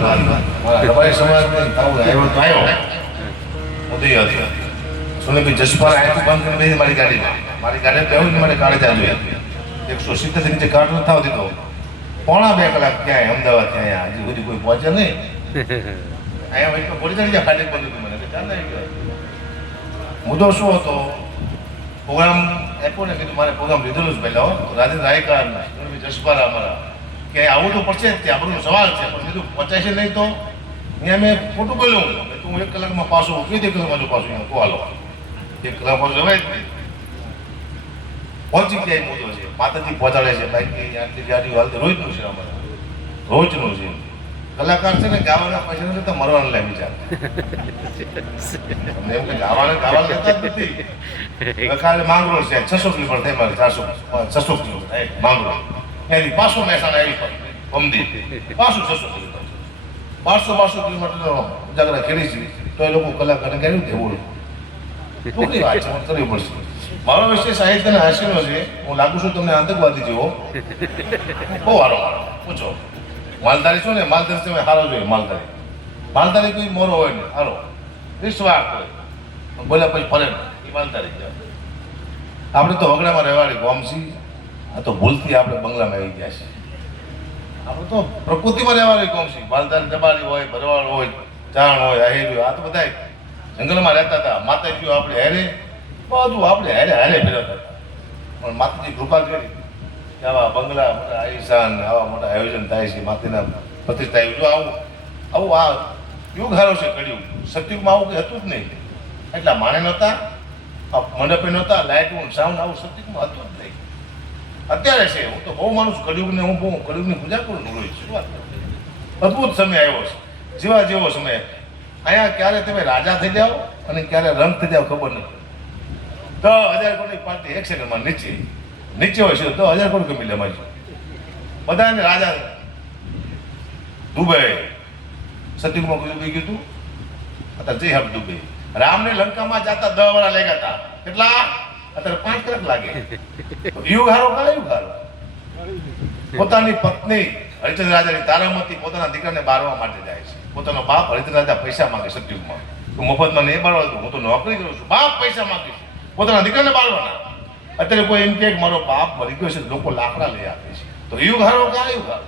રબારી સમાજમાં આવ્યો તો આવ્યો ઉદય હતી સુને ભાઈ જસપાલ આયતું બંધ કરી બેસી મારી ગાડી તો એવું જ મારે કાળે જાજુ 170 નીચે કાઢ નથી આવતી તો પોણા 2 કલાક ક્યાંય અમદાવાદ ક્યાંય હજી સુધી કોઈ પહોંચે નહીં અહીંયા ભાઈ ગોળી ચડી જાય ખાલી બંધ હતું મને ચાલ મુદ્દો શું હતો પ્રોગ્રામ આપ્યો ને કીધું મારે પ્રોગ્રામ લીધેલું જ પહેલા રાજેન્દ્ર રાયકાર જસપાલ અમારા કે આવું તો પડશે ત્યાં આપણો સવાલ છે પણ કીધું પહોંચાય છે નહીં તો અહીંયા મેં ખોટું બોલ્યું હું 1 કલાકમાં પાછું કઈ 1 કલાકમાં પાછું અહીંયા કોવાલો 1 કલાક પાછું જવાય જ નહીં પહોંચી ક્યાંય મુદ્દો છે માતાજી પહોંચાડે છે બાઈક આટલી ગાડીઓ હાલતી રોજનું છે અમારે રોજનું છે કલાકાર છે ને ગાવાના પૈસા નથી તો મરવાનું લે બિચાર એમ કે ગાવાના લેતા જ નથી કાલે માંગરોળ છે 600 કિલોમીટર થાય મારે 600 કિલોમીટર થાય માંગરોળ એની પાછું મહેસાણા આવી પડે અમદી પાછું 600 કિલોમીટર 1200 કિલોમીટર ઉજાગરા ખેડી છે તો એ લોકો કલાકારને કર્યું કે બોલ ટૂંકી વાત છે કરવી પડશે મારો વિષય સાહિત્ય અને હાસ્યનો છે હું લાગુ છું તમને આતંકવાદી જેવો બહુ સારો પૂછો માલધારી છો ને માલધારી તમે સારો જોઈએ માલધારી કોઈ મોરો હોય ને સારો વિશ્વાસ હોય બોલ્યા પછી ફરે એ માલધારી કહેવાય આપણે તો વગડામાં રહેવાડી ગોમસી આ તો ભૂલથી આપણે બંગલામાં આવી ગયા છે આપણે તો પ્રકૃતિમાં રહેવાડી ગોમસી માલધારી દબાડી હોય ભરવાડ હોય ચાણ હોય આહેર હોય આ તો બધા જંગલમાં રહેતા હતા માતાજીઓ આપણે હેરે બધું આપણે હારે ફેરવતા હતા પણ માતાજી કૃપા કરી કે આવા બંગલા મોટા આલિશાન આવા મોટા આયોજન થાય છે માતાજીના પ્રતિષ્ઠા જો આવું આ યુગ હારો છે કળિયુગ સતયુગમાં આવું કંઈ હતું જ નહીં એટલા માણે નહોતા મંડપે નહોતા લાઇટ સાઉન્ડ આવું સતયુગમાં હતું જ નહીં અત્યારે છે હું તો બહુ માનું છું કળિયુગને હું બહુ કળિયુગની પૂજા કરું છું રોજ શું વાત અદભુત સમય આવ્યો છે જેવા જેવો સમય અહીંયા ક્યારે તમે રાજા થઈ જાઓ અને ક્યારે રંગ થઈ જાઓ ખબર નથી 10,000 કરોડની પાર્ટી 1 સેકન્ડમાં નીચે હોય છે 10,000 કરોડ કમી લેવાય બધાને રાજા દુબઈ સતયુગમાં કોઈ દુબઈ ગયું હતું અત્યારે જઈ હબ દુબઈ રામને લંકામાં જતા 10 વાર લાગ્યા હતા કેટલા અત્યારે 5 કલાક લાગે યુગ હારો કાળ યુગ હારો પોતાની પત્ની હરિચંદ્ર રાજાની તારામતી પોતાના દીકરાને બારવા માટે જાય છે પોતાનો બાપ હરિચંદ્ર રાજા પૈસા માંગે સતયુગમાં તું મફતમાં નહીં બાળવા હું તો નોકરી કરું છું બાપ પૈસા માંગે છે પોતાના દીકરાને બાળવાના અત્યારે કોઈ એમ કે મારો બાપ મરી ગયો છે લોકો લાકડા લઈ આપે છે તો યુગ હારો કાળ યુગ હારો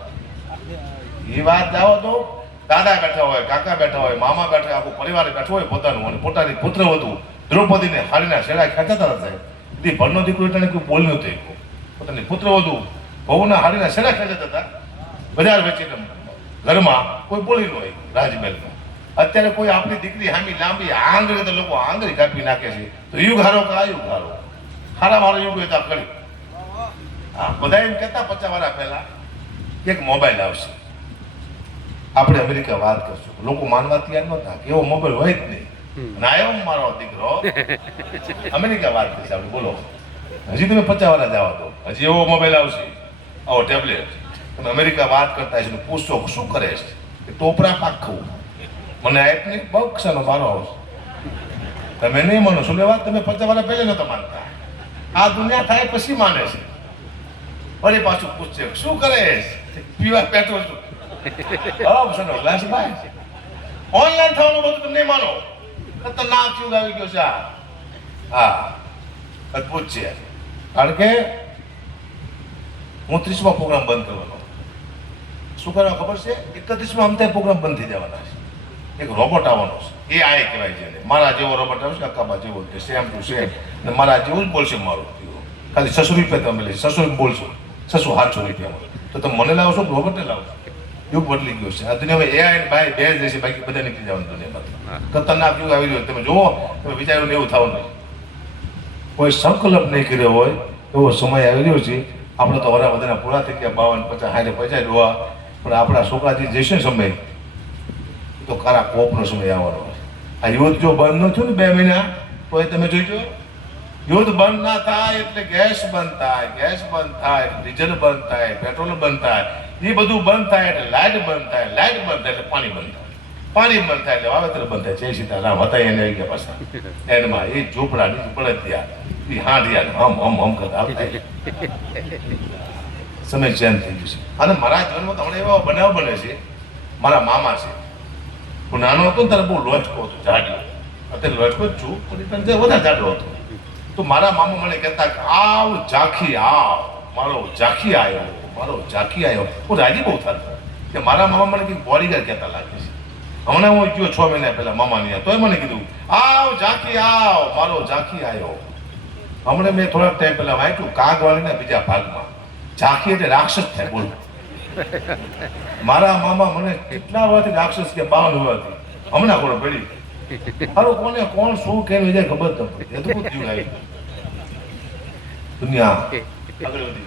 એ વાત જાઓ તો દાદા બેઠા હોય કાકા બેઠા હોય મામા બેઠા આખું પરિવાર બેઠો હોય પોતાનું અને પોતાની પુત્રવધુ દ્રૌપદીને હાડીના શેડા ખેંચાતા હતા એ ભણનો દીકરો એટલે કોઈ બોલ્યું હતું પોતાની પુત્રવધુ બહુના હાડીના શેડા ખેંચાતા હતા બજાર વેચીને ઘરમાં કોઈ બોલી ન હોય રાજમહેલમાં અત્યારે કોઈ આપણી દીકરી હામી લાંબી આંગળી તો લોકો આંગળી કાપી નાખે છે તો યુગ હારો કા યુગ હારો હારા મારો યુગ હોય તો કરી હા બધા એમ કહેતા 50 વર્ષ પહેલા એક મોબાઈલ આવશે આપણે અમેરિકા વાત કરશું લોકો માનવા તૈયાર નહોતા કે એવો મોબાઈલ હોય જ નહીં અને આવ્યો મારો દીકરો અમેરિકા વાત કરશે આપણે બોલો હજી તમે 50 વર્ષ જાઓ તો હજી એવો મોબાઈલ આવશે આવો ટેબ્લેટ તમે અમેરિકા વાત કરતા હશે પૂછશો શું કરે છે કે ટોપરા પાક ખાવું મને એટલી બક્ષાનો મારો આવશે તમે નહીં માનો શું લેવા તમે 50 વર્ષ પહેલા નહોતા માનતા આ દુનિયા થાય પછી માને છે વળી પાછું પૂછશે શું કરે પીવા પેટ્રોલ છું ગ્લાસ ભાઈ ઓનલાઈન થવાનું બધું તમે નહીં માનો ખતરનાક યુગ આવી ગયો છે હા અદભુત છે કારણ કે હું 30મો પ્રોગ્રામ બંધ કરવાનો શું કરવા ખબર છે 31માં અમથે પ્રોગ્રામ બંધ થઈ જવાના છે એક રોબોટ આવવાનો છે એ આય કહેવાય છે મારા જેવો રોબોટ આવશે અક્કાબા જેવો સેમ ટુ સેમ ને મારા જેવું જ બોલશે મારું ખાલી 600 રૂપિયા તમે લે 600 બોલશો 600-700 રૂપિયામાં તો તમે મને લાવશો રોબોટને લાવશો યુગ બદલી ગયો છે આ દુનિયામાં એઆઈ ને ભાઈ બે જ રહેશે બાકી બધા નીકળી જવાનું દુનિયામાં ખતરનાક યુગ આવી રહ્યો તમે જુઓ તમે વિચાર્યું ને એવું થવાનું નહીં કોઈ સંકલ્પ નહીં કર્યો હોય એવો સમય આવી રહ્યો છે આપણે તો વરા બધાના પૂરા થઈ ગયા 52, 50, 60 ડોવા પણ આપણા છોકરાથી જશે સમય તો કારા કોપનો સમય આવવાનો હોય આ યુદ્ધ જો બંધ ન થયું ને 2 મહિના તો એ તમે જોઈજો યુદ્ધ બંધ ના થાય એટલે ગેસ બંધ થાય ડીઝલ બંધ થાય પેટ્રોલ બંધ થાય એ બધું બંધ થાય એટલે લાઇટ બંધ થાય એટલે પાણી બંધ થાય એટલે વાવેતર બંધ થાય જય સીતારામ હતા એને આવી ગયા પાછા એનમાં એ ઝૂંપડાની પડત્યા એ હાંડિયા હમ કરતા સમય ચેન્જ થઈ ગયું છે અને મારા જીવનમાં તો હમણાં એવા બનાવ બને છે મારા મામા છે. હું નાનો હતો ને ત્યારે બહુ લોચકો હતો, જાડો. અત્યારે લોચકો જ છું, પણ તને જે વધારે જાડો હતો. તો મારા મામા મને કહેતા કે આવ ઝાંખી આવ, મારો ઝાંખી આવ્યો, મારો ઝાંખી આવ્યો. હું રાજી બહુ થતો કે મારા મામા મને કંઈક બોડીગાર્ડ કહેતા લાગે છે. હમણાં હું ગયો 6 મહિના પહેલા મામાની, તોય મને કીધું આવ ઝાંખી આવ, મારો ઝાંખી આવ્યો. હમણાં મેં થોડાક ટાઈમ પહેલા વાંચ્યું કાગવાળીના બીજા ભાગમાં, ઝાંખી એટલે રાક્ષસ થાય. બોલ, મારા મામા મને કેટલા વર્ષથી રાક્ષસ કે 52 વર્ષથી, હમણાં ખબર પડી. હારું કોને કોણ શું કેમ વિચાર ખબર ન પડી. એ તો બહુ જીવ આવી દુનિયા આગળ વધી.